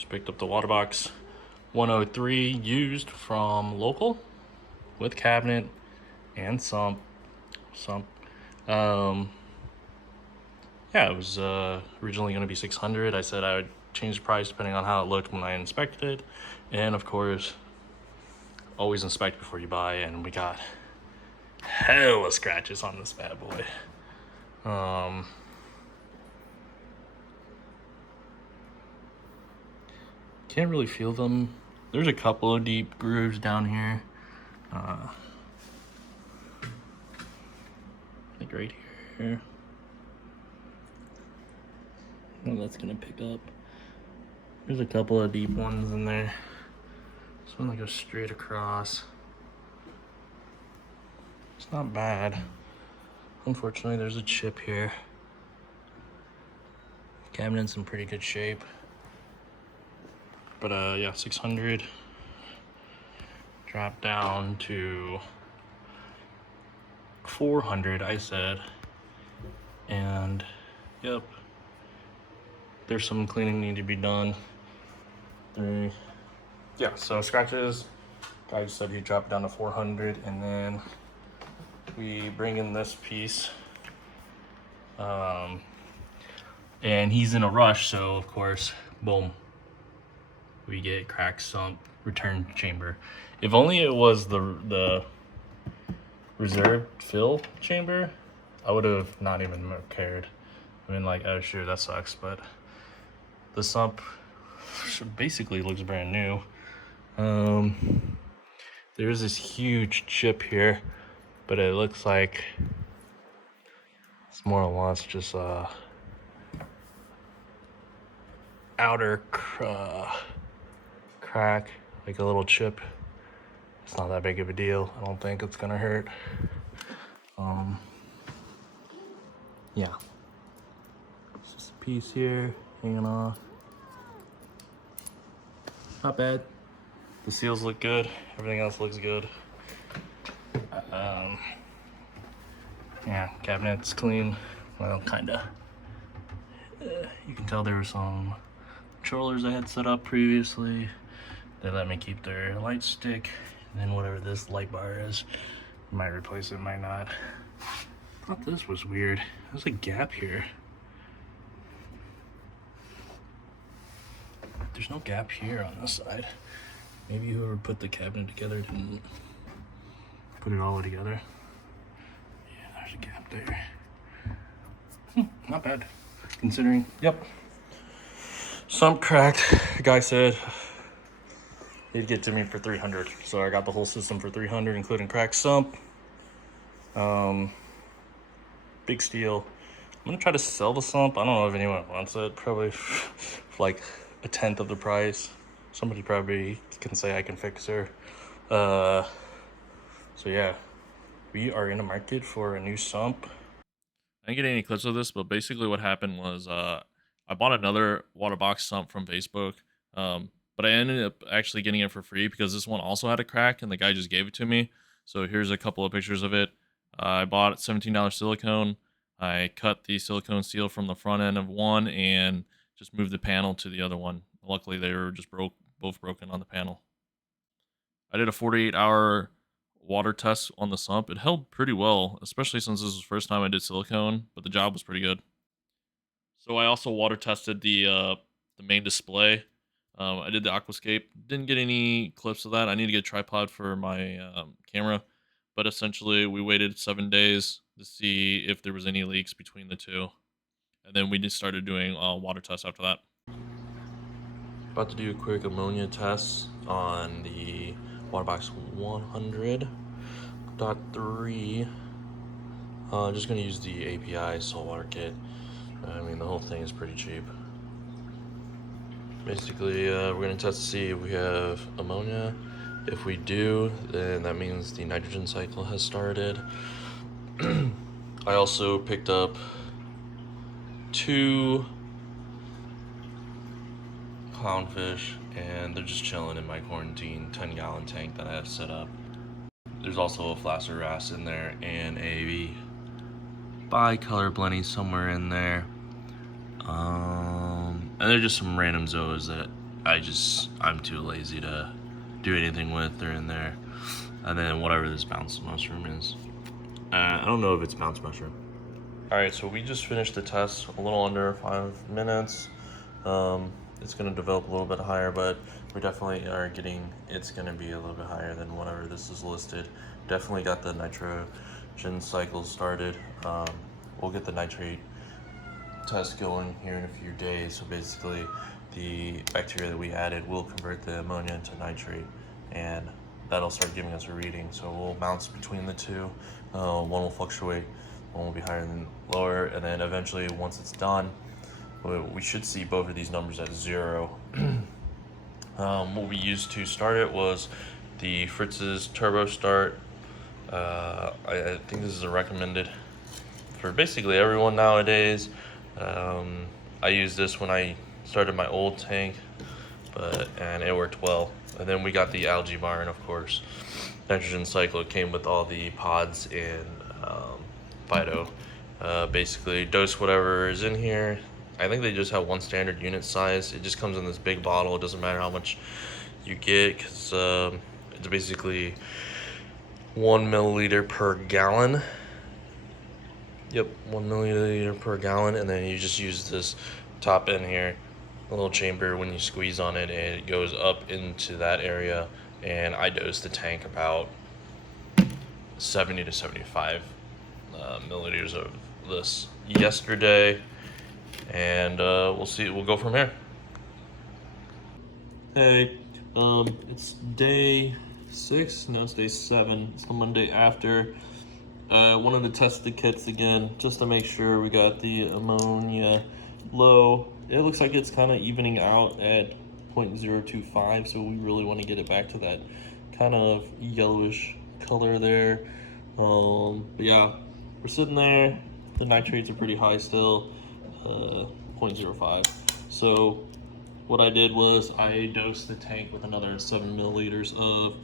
Just picked up the Waterbox 100.3 used from local with cabinet and sump. Yeah, it was originally going to be 600. I said I would change the price depending on how it looked when I inspected it, and of course, always inspect before you buy. And we got hella scratches on this bad boy. Can't really feel them. There's a couple of deep grooves down here. Like right here. Oh, that's gonna pick up. There's a couple of deep ones in there. This one that goes straight across. It's not bad. Unfortunately, there's a chip here. Cabinet's in pretty good shape. But yeah, 600. Dropped down to 400, I said. And yep, there's some cleaning need to be done. Yeah, so scratches, guy just said he dropped it down to 400, and then we bring in this piece. And he's in a rush, so of course, boom, we get cracked sump return chamber. If only it was the reserved fill chamber, I would have not even cared. I mean, like, oh sure, that sucks, but the sump basically looks brand new. There's this huge chip here, but it looks like it's more or less just outer crack, like a little chip. It's not that big of a deal. I don't think it's gonna hurt. Yeah, it's just a piece here hanging off. Not bad. The seals look good. Everything else looks good. Yeah, cabinet's clean. Well, kinda. You can tell there were some controllers I had set up previously. They let me keep their light stick, and then whatever this light bar is, might replace it, might not. Thought this was weird. There's a gap here. There's no gap here on this side. Maybe whoever put the cabinet together didn't put it all together. Yeah, there's a gap there. Not bad, considering. Yep. Sump cracked. The guy said he'd get to me for 300. So I got the whole system for 300, including cracked sump. Big steal. I'm gonna try to sell the sump. I don't know if anyone wants it. Probably for like a tenth of the price. Somebody probably can say I can fix her. So yeah, we are in the market for a new sump. I didn't get any clips of this, but basically what happened was I bought another water box sump from Facebook, but I ended up actually getting it for free because this one also had a crack and the guy just gave it to me. So here's a couple of pictures of it. I bought $17 silicone. I cut the silicone seal from the front end of one and just moved the panel to the other one. Luckily, they were just both broken on the panel. I did a 48-hour water test on the sump. It held pretty well, especially since this was the first time I did silicone, but the job was pretty good. So I also water tested the main display. I did the aquascape. Didn't get any clips of that. I need to get a tripod for my camera, but essentially we waited 7 days to see if there was any leaks between the two, and then we just started doing water tests after that. About to do a quick ammonia test on the Waterbox 100.3. Just gonna use the API saltwater kit. I mean, the whole thing is pretty cheap. Basically, we're gonna test to see if we have ammonia. If we do, then that means the nitrogen cycle has started. I also picked up 2 clownfish, and they're just chilling in my quarantine 10-gallon tank that I have set up. There's also a flasser wrasse in there and a bicolor blenny somewhere in there. And they're just some random zoas that I'm too lazy to do anything with. They're in there. And then whatever this bounce mushroom is. I don't know if it's bounce mushroom. Alright, so we just finished the test, a little under 5 minutes. It's going to develop a little bit higher, but we definitely are getting, it's going to be a little bit higher than whatever this is listed. Definitely got the nitrogen cycle started. We'll get the nitrate test going here in a few days. So basically the bacteria that we added will convert the ammonia into nitrate, and that'll start giving us a reading. So we'll bounce between the two. One will fluctuate, one will be higher than lower, and then eventually once it's done, we should see both of these numbers at 0. What we used to start it was the Fritz's Turbo Start. I think this is a recommended for basically everyone nowadays. I used this when I started my old tank, and it worked well. And then we got the algae barn, of course. Nitrogen cycle came with all the pods and Phyto. Basically dose whatever is in here. I think they just have one standard unit size. It just comes in this big bottle. It doesn't matter how much you get, because it's basically 1 milliliter per gallon. Yep, 1 milliliter per gallon, and then you just use this top end here, a little chamber. When you squeeze on it, it goes up into that area, and I dosed the tank about 70 to 75 milliliters of this yesterday, and we'll see. We'll go from here. Hey, it's day 6. Now it's day 7. It's the Monday after. Wanted to test the kits again just to make sure we got the ammonia low. It looks like it's kind of evening out at 0.025, so we really want to get it back to that kind of yellowish color there. But yeah, we're sitting there. The nitrates are pretty high still, 0.05. So what I did was I dosed the tank with another 7 milliliters of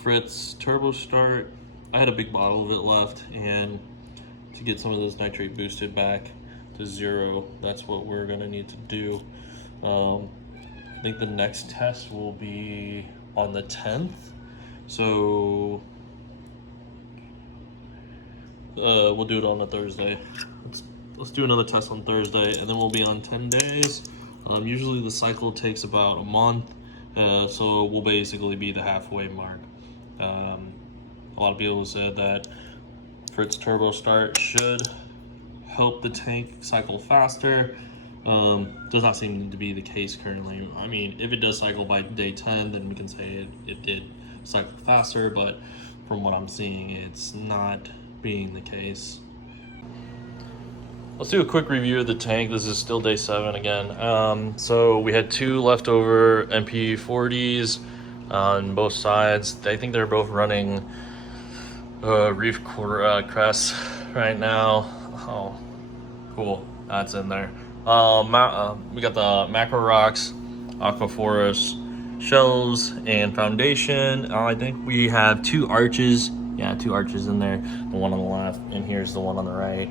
Fritz Turbo Start. I had a big bottle of it left, and to get some of this nitrate boosted back to 0, that's what we're gonna need to do. I think the next test will be on the 10th. So we'll do it on a Thursday. Let's do another test on Thursday, and then we'll be on 10 days. Usually the cycle takes about a month, so we'll basically be the halfway mark. A lot of people said that Fritz Turbo Start should help the tank cycle faster. Does not seem to be the case currently. I mean, if it does cycle by day 10, then we can say it did cycle faster, but from what I'm seeing, it's not being the case. Let's do a quick review of the tank. This is still day 7 again. So we had 2 leftover MP40s on both sides. I think they're both running Reef Crest right now. Oh, cool. That's in there. We got the Macro Rocks, Aqua Forest, shells, and foundation. I think we have 2 arches. Yeah, 2 arches in there. The one on the left, and here's the one on the right.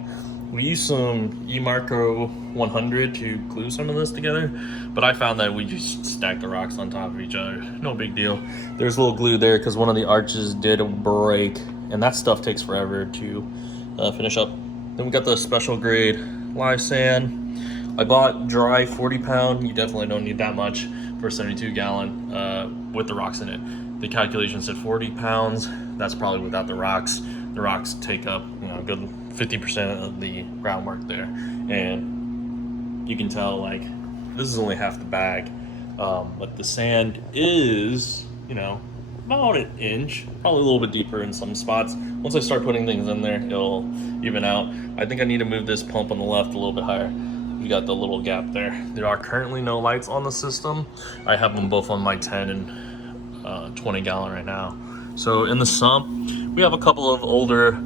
We used some Waterbox 100 to glue some of this together, but I found that we just stacked the rocks on top of each other. No big deal. There's a little glue there because one of the arches did break, and that stuff takes forever to finish up. Then we got the special grade live sand. I bought dry 40-pound. You definitely don't need that much for a 72-gallon with the rocks in it. The calculation said 40 pounds. That's probably without the rocks. The rocks take up, a good 50% of the groundwork there, and you can tell like this is only half the bag, but the sand is about an inch, probably a little bit deeper in some spots. Once I start putting things in there, it'll even out. I think I need to move this pump on the left a little bit higher. We got the little gap there. There are currently no lights on the system. I have them both on my 10 and 20 gallon right now. So in the sump, we have a couple of older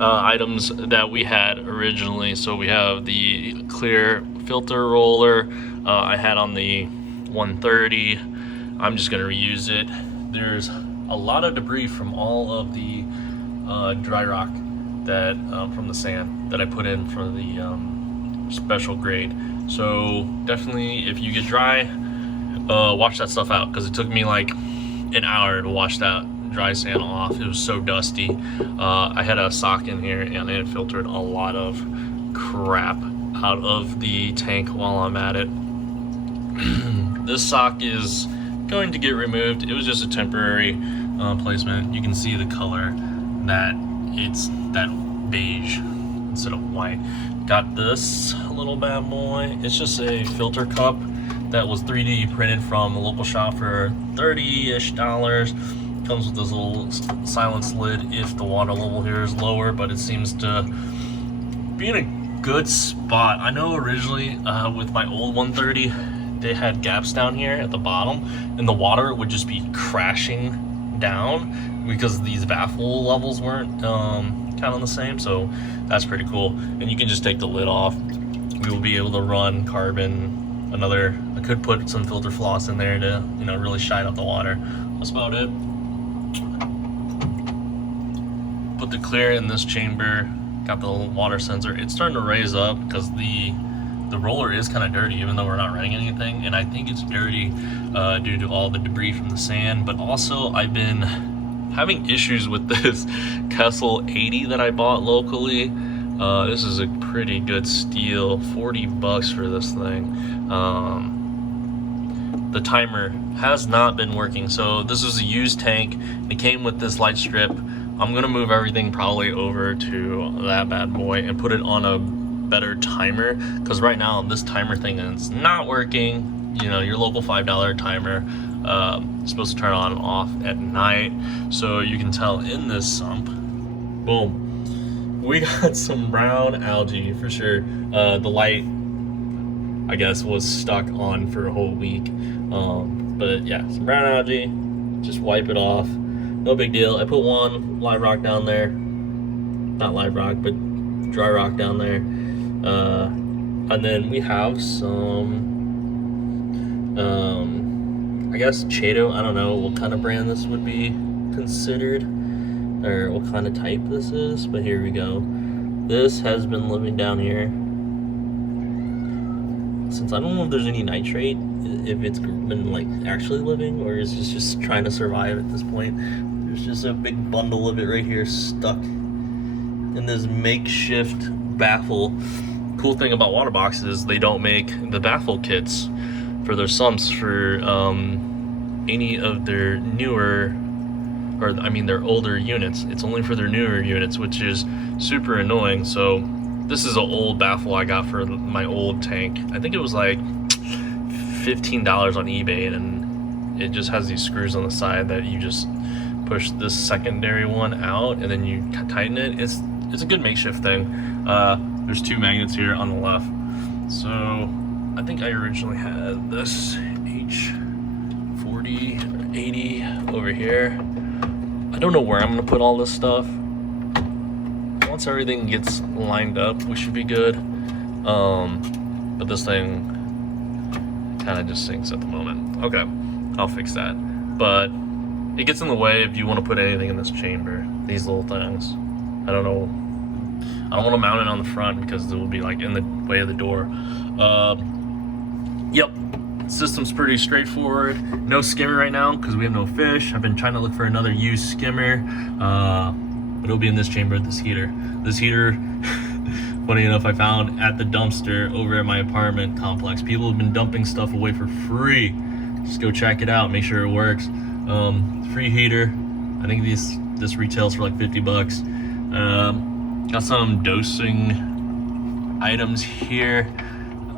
items that we had originally. So we have the clear filter roller I had on the 130. I'm just gonna reuse it. There's a lot of debris from all of the dry rock that from the sand that I put in for the special grade. So definitely, if you get dry wash that stuff out, because it took me like an hour to wash that dry sand off. It was so dusty. I had a sock in here and it filtered a lot of crap out of the tank while I'm at it. This sock is going to get removed. It was just a temporary placement. You can see the color that it's that beige instead of white. Got this little bad boy. It's just a filter cup that was 3D printed from a local shop for $30-ish. Comes with this little silence lid if the water level here is lower, but it seems to be in a good spot. I know originally with my old 130, they had gaps down here at the bottom, and the water would just be crashing down because these baffle levels weren't kind of the same. So that's pretty cool. And you can just take the lid off. We will be able to run carbon. I could put some filter floss in there to, you know, really shine up the water. That's about it. Put the clear in this chamber. Got the water sensor. It's starting to raise up because the roller is kind of dirty, even though we're not running anything. And I think it's dirty due to all the debris from the sand. But also, I've been having issues with this Kessel 80 that I bought locally. This is a pretty good steal. 40 bucks for this thing. The timer has not been working. So this was a used tank. It came with this light strip. I'm gonna move everything probably over to that bad boy and put it on a better timer, because right now this timer thing is not working. You know, your local $5 timer is supposed to turn on and off at night. So you can tell in this sump, boom, we got some brown algae for sure. The light, I guess, was stuck on for a whole week. But yeah, some brown algae, just wipe it off. No big deal. I put one live rock down there. Not live rock, but dry rock down there. And then we have some, I guess Chato. I don't know what kind of brand this would be considered, or what kind of type this is, but here we go. This has been living down here since, I don't know if there's any nitrate, if it's been like actually living, or is it just trying to survive at this point. There's just a big bundle of it right here stuck in this makeshift baffle. Cool thing about Waterbox is they don't make the baffle kits for their sumps for any of their newer, or I mean their older units. It's only for their newer units, which is super annoying. So this is an old baffle I got for my old tank. I think it was like $15 on eBay, and it just has these screws on the side that you just push this secondary one out and then you tighten it. It's a good makeshift thing. There's two magnets here on the left. So I think I originally had this H40 or 80 over here. I don't know where I'm gonna put all this stuff. Once everything gets lined up, we should be good. But this thing kind of just sinks at the moment. Okay, I'll fix that. But it gets in the way if you want to put anything in this chamber. These little things. I don't know. I don't want to mount it on the front because it will be like in the way of the door. Yep. System's pretty straightforward. No skimmer right now because we have no fish. I've been trying to look for another used skimmer. But it'll be in this chamber, this heater. This heater, funny enough, I found at the dumpster over at my apartment complex. People have been dumping stuff away for free. Just go check it out, make sure it works. Free heater. I think this retails for like 50 bucks. Got some dosing items here.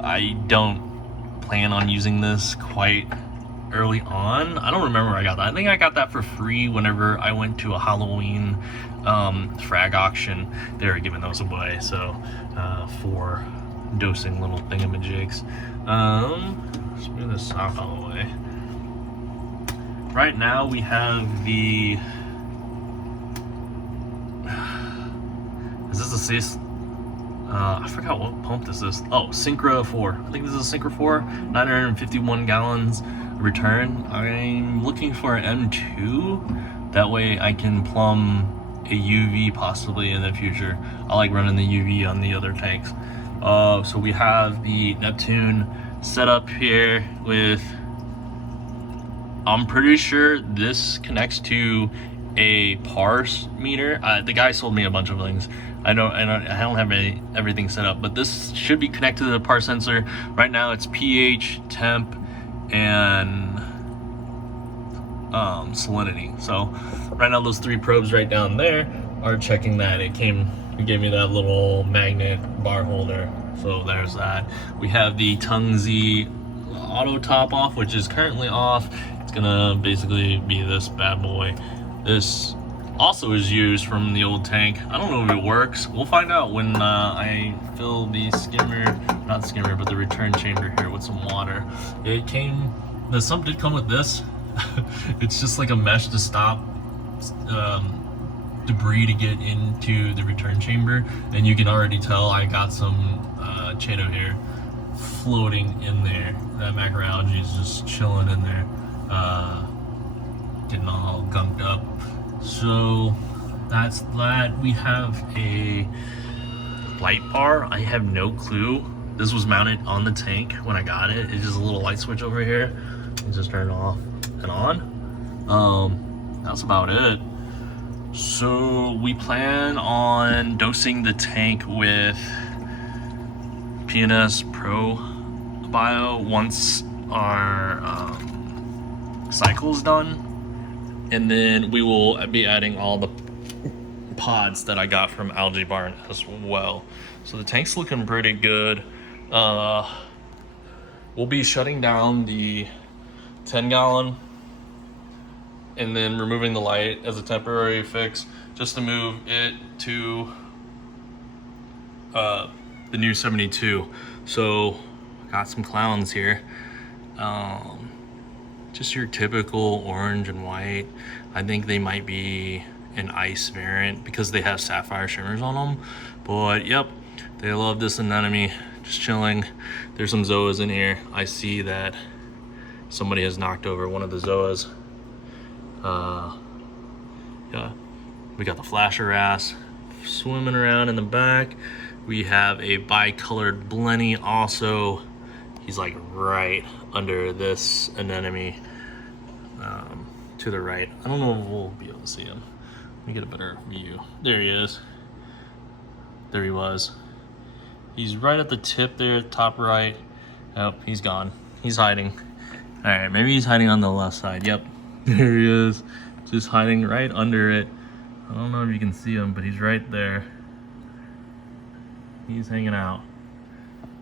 I don't plan on using this quite early on. I don't remember where I got that. I think I got that for free whenever I went to a Halloween frag auction. They were giving those away, so for dosing little thingamajigs. Let's move this sock all the way. Right now we have the, is this a Cis? I forgot what pump this is. Oh, Syncra 4. I think this is a Syncra 4, 951 gallons return. I'm looking for an M2. That way I can plumb a UV possibly in the future. I like running the UV on the other tanks. So we have the Neptune set up here with I'm pretty sure this connects to a parse meter. The guy sold me a bunch of things. I don't have everything set up, but this should be connected to the parse sensor. Right now it's pH, temp, and salinity. So right now those 3 probes right down there are checking that. It gave me that little magnet bar holder. So there's that. We have the Tungzy auto top off, which is currently off. It's gonna basically be this bad boy. This also is used from the old tank. I don't know if it works. We'll find out when I fill the not skimmer, but the return chamber here with some water. The sump did come with this. It's just like a mesh to stop debris to get into the return chamber, and you can already tell I got some Chaeto here floating in there. That macroalgae is just chilling in there, getting all gunked up. So that's that. We have a light bar. I have no clue. This was mounted on the tank when I got it. It's just a little light switch over here. You just turn it off and on. That's about it. So we plan on dosing the tank with PNS Pro Bio once our cycle's done, and then we will be adding all the pods that I got from Algae Barn as well. So the tank's looking pretty good. We'll be shutting down the 10-gallon and then removing the light as a temporary fix just to move it to the new 72. So got some clowns here. Just your typical orange and white. I think they might be an ice variant because they have sapphire shimmers on them. But yep, they love this anemone. Just chilling. There's some zoas in here. I see that somebody has knocked over one of the zoas. Yeah, we got the flasher wrasse swimming around in the back. We have a bicolored blenny also. He's like right under this anemone to the right. I don't know if we'll be able to see him. Let me get a better view. There he is. There he was. He's right at the tip there, top right. Yep, he's gone. He's hiding. All right, maybe he's hiding on the left side. Yep, there he is. Just hiding right under it. I don't know if you can see him, but he's right there. He's hanging out.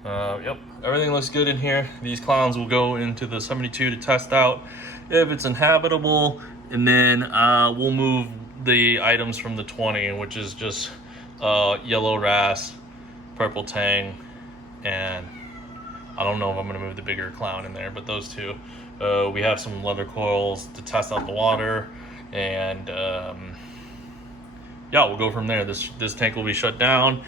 Yep, everything looks good in here. These clowns will go into the 72 to test out if it's inhabitable, and then we'll move the items from the 20, which is just yellow wrasse, purple tang, and I don't know if I'm gonna move the bigger clown in there, but those two. We have some leather coils to test out the water, and yeah, we'll go from there. This tank will be shut down.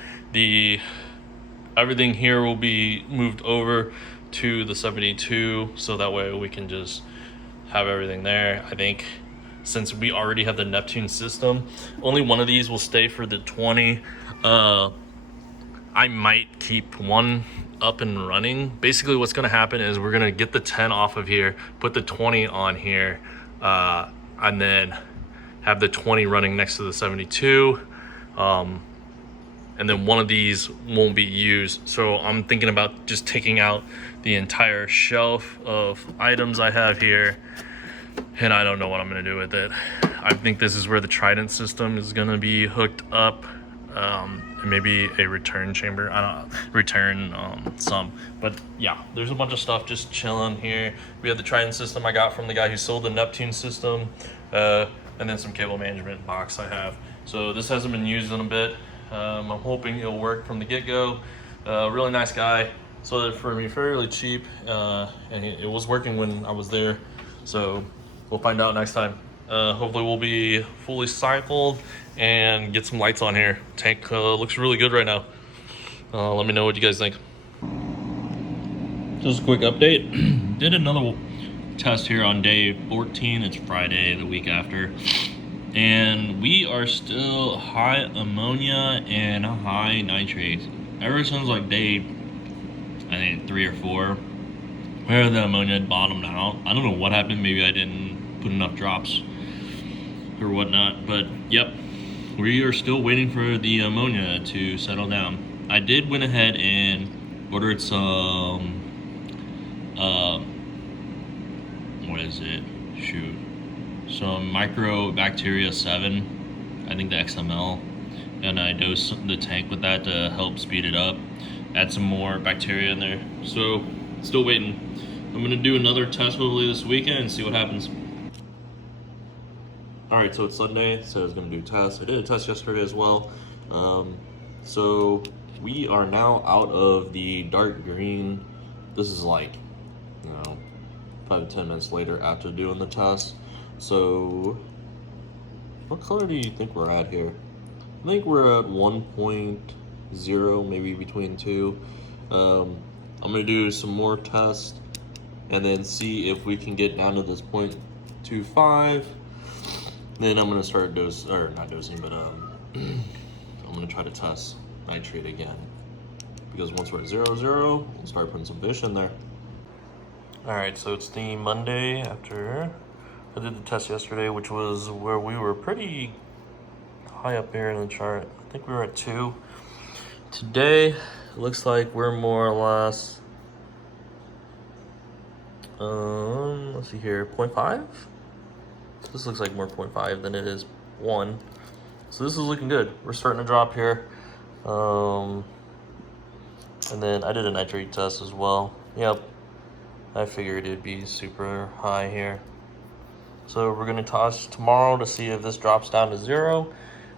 Everything here will be moved over to the 72, so that way we can just have everything there. I think since we already have the Neptune system, only one of these will stay for the 20. I might keep one up and running. Basically what's going to happen is we're going to get the 10 off of here, put the 20 on here, and then have the 20 running next to the 72. And then one of these won't be used. So I'm thinking about just taking out the entire shelf of items I have here, and I don't know what I'm gonna do with it. I think this is where the Trident system is gonna be hooked up, and maybe a return chamber. I don't know, return some. But yeah, there's a bunch of stuff just chilling here. We have the Trident system I got from the guy who sold the Neptune system, and then some cable management box I have. So this hasn't been used in a bit. I'm hoping it'll work from the get-go. Really nice guy, sold it for me fairly cheap, and it was working when I was there. So we'll find out next time. Hopefully we'll be fully cycled and get some lights on here. Tank looks really good right now. Let me know what you guys think. Just a quick update. Did another test here on day 14. It's Friday, the week after. And we are still high ammonia and high nitrates. Ever since like day, I think 3 or 4, where the ammonia had bottomed out. I don't know what happened. Maybe I didn't put enough drops or whatnot. But yep, we are still waiting for the ammonia to settle down. I did went ahead and ordered some what is it? Shoot. Some microbacteria 7, I think the XML, and I dose the tank with that to help speed it up. Add some more bacteria in there. So, still waiting. I'm gonna do another test hopefully this weekend and see what happens. Alright, so it's Sunday, so I was gonna do tests. I did a test yesterday as well. So we are now out of the dark green. This is like, you know, 5 to 10 minutes later after doing the test. So what color do you think we're at here? I think we're at 1.0, maybe between 2. I'm gonna do some more tests and then see if we can get down to this 0.25. Then I'm gonna start not dosing, but I'm gonna try to test nitrate again. Because once we're at 0, we'll start putting some fish in there. Alright, so it's the Monday after I did the test yesterday, which was where we were pretty high up here in the chart. I think we were at 2. Today, it looks like we're more or less, let's see here, 0.5? This looks like more 0.5 than it is 1. So this is looking good. We're starting to drop here. And then I did a nitrate test as well. Yep, I figured it'd be super high here. So we're gonna toss tomorrow to see if this drops down to 0.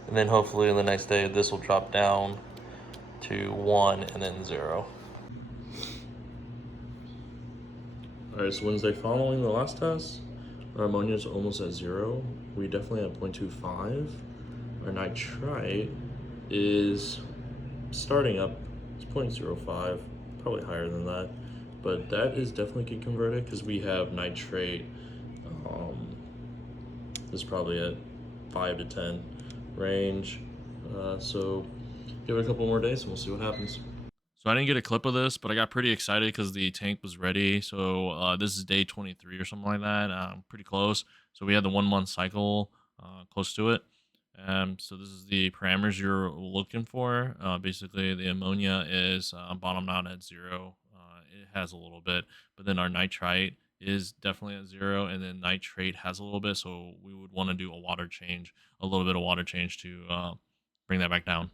And then hopefully the next day this will drop down to 1 and then 0. Alright, so Wednesday following the last test, our ammonia is almost at 0. We definitely have 0.25. Our nitrite is starting up. It's 0.05, probably higher than that. But that is definitely get converted because we have nitrate. This is probably at 5 to 10 range. So give it a couple more days and we'll see what happens. So I didn't get a clip of this, but I got pretty excited because the tank was ready. So this is day 23 or something like that. Pretty close. So we had the 1 month cycle close to it. So this is the parameters you're looking for. Basically, the ammonia is bottomed out at 0. It has a little bit, but then our nitrite is definitely at 0, and then nitrate has a little bit. So we would want to do a little bit of water change to bring that back down.